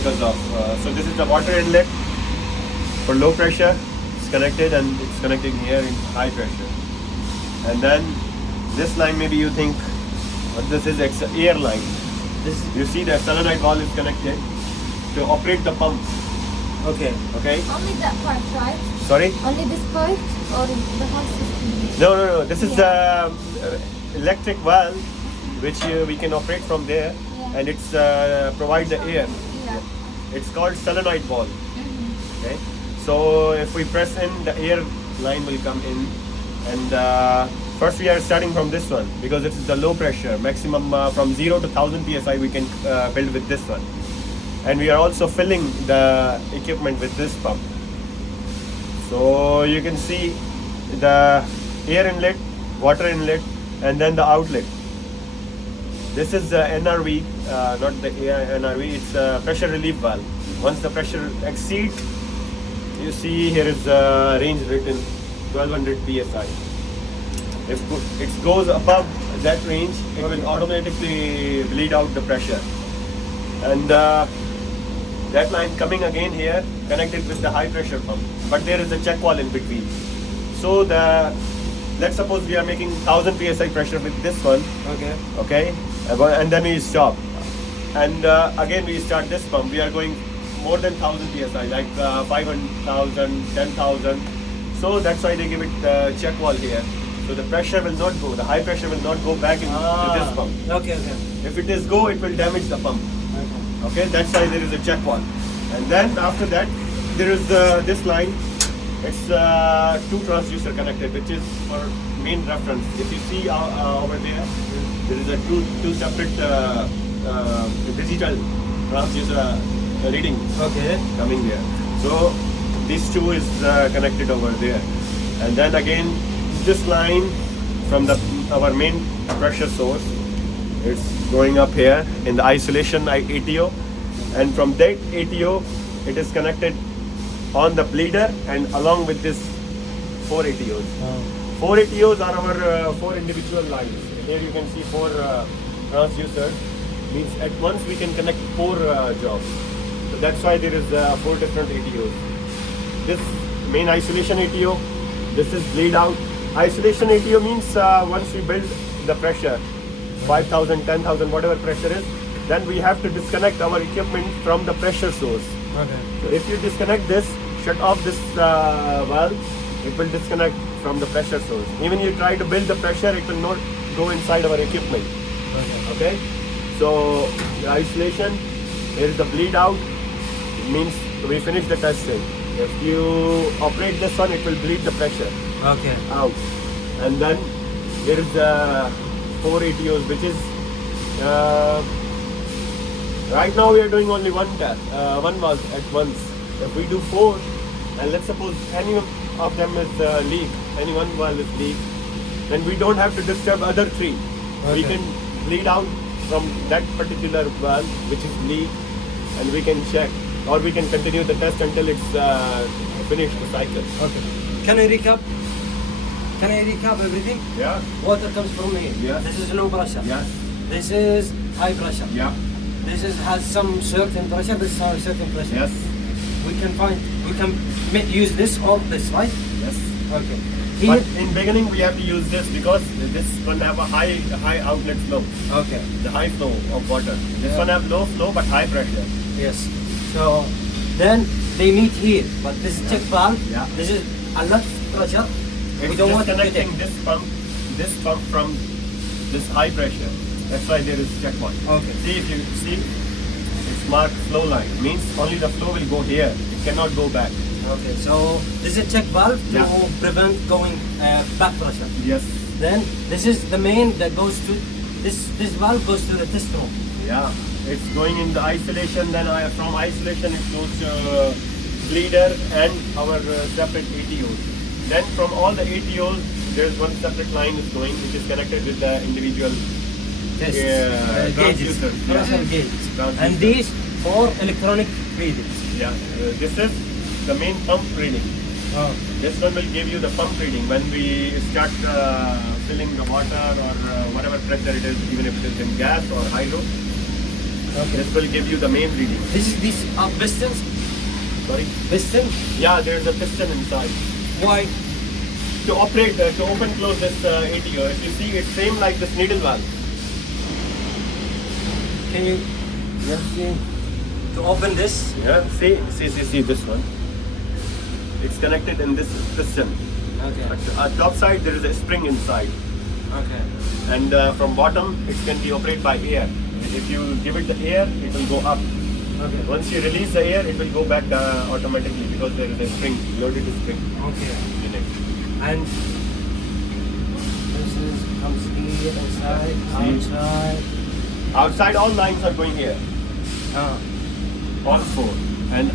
because of so this is the water inlet for low pressure. It's connected and it's connecting here in high pressure. And then this line, maybe you think what this is, air line. This. You see the solenoid valve is connected to operate the pump. Okay. Okay. Only that part, right? Sorry. Only this part or the whole system? No. This is the electric valve which we can operate from there, and it's provide the air. Yeah. It's called solenoid valve. Mm-hmm. Okay. So if we press in, the air line will come in, and first we are starting from this one because it is the low pressure maximum from 0 to 1000 psi we can build with this one, and we are also filling the equipment with this pump. So you can see the air inlet, water inlet, and then the outlet. This is the NRV, not the NRV, it's a pressure relief valve. Once the pressure exceeds, you see here is the range written 1200 psi. If it goes above that range, it will automatically bleed out the pressure. And that line coming again here, connected with the high pressure pump. But there is a check valve in between. So let's suppose we are making 1000 psi pressure with this one. Okay, and then we stop, and again we start this pump. We are going more than 1000 psi, like 500,000, 10,000. So that's why they give it check valve here. So the pressure will not go, the high pressure will not go back into this pump. Okay. If it is go, it will damage the pump. Okay, that's why there is a check valve. And then after that, there is this line. It's two transducer connected, which is for main reference. If you see over there is a two separate digital transducer reading coming there. So these two is connected over there, and then again this line from our main pressure source, it's going up here in the isolation ATO, and from that ATO it is connected on the bleeder and along with this 4 ATOs. 4 ATOs are our 4 individual lines. Here you can see 4 transducers. Means at once we can connect 4 jobs. So that's why there is 4 different ATOs. This main isolation ATO, this is bleed out. Isolation ATO means once we build the pressure, 5,000, 10,000, whatever pressure is, then we have to disconnect our equipment from the pressure source. So if you disconnect this, shut off this valve, it will disconnect from the pressure source. Even you try to build the pressure, it will not go inside our equipment. Okay? So the isolation, here is the bleed out. It means we finish the testing. If you operate this one, it will bleed the pressure out. And then there is 4 ATOs, which is right now we are doing only one valve at once. If we do 4, and let's suppose any of them is leak, any one valve is leak, then we don't have to disturb other 3. We can bleed out from that particular valve which is leak, and we can check, or we can continue the test until it's finished the cycle. Can I recap? Can I recap everything? Yeah. Water comes from here. Yes. This is low pressure. Yes. This is high pressure. Yeah. This has some certain pressure. This has a certain pressure. Yes. We can use this or this, right? Yes. Okay. But in beginning we have to use this because this one have a high outlet flow. Okay. The high flow of water. This one have low flow but high pressure. Yes. So then they meet here, but this is check valve. Yeah. This is a lot of pressure. It's We don't want to disconnecting this pump from this high pressure. That's why there is check valve. Okay. See, if you see, it's marked flow line. Means only the flow will go here. It cannot go back. Okay. So this is check valve to Yeah. prevent going back pressure. Yes. Then this is the main that goes to this valve goes to the test room. Yeah. It's going in the isolation. Then from isolation it goes to bleeder and our separate ATOs. Then from all the ATOs, there's one separate line is going, which is connected with the individual Gauges. transducer. Pressure gauges. Transducer. And these for electronic readings. Yeah, this is the main pump reading. Oh. This one will give you the pump reading when we start filling the water or whatever pressure it is, even if it is in gas or hydro. Okay. This will give you the main reading. These are pistons. Sorry. Piston. Yeah, there's a piston inside. Why? To operate, to open close this ATO, if you see, it's same like this needle valve. Can you? Let's see. To open this. Yeah, see this one. It's connected in this piston. Okay. At top side, there is a spring inside. Okay. And from bottom, it can be operated by air. If you give it the air, it will go up. Okay. Once you release the air, it will go back automatically because there is a spring, loaded spring Okay. in it. And this is comes here inside, See? outside. Outside, all lines are going here, Ah. all four. And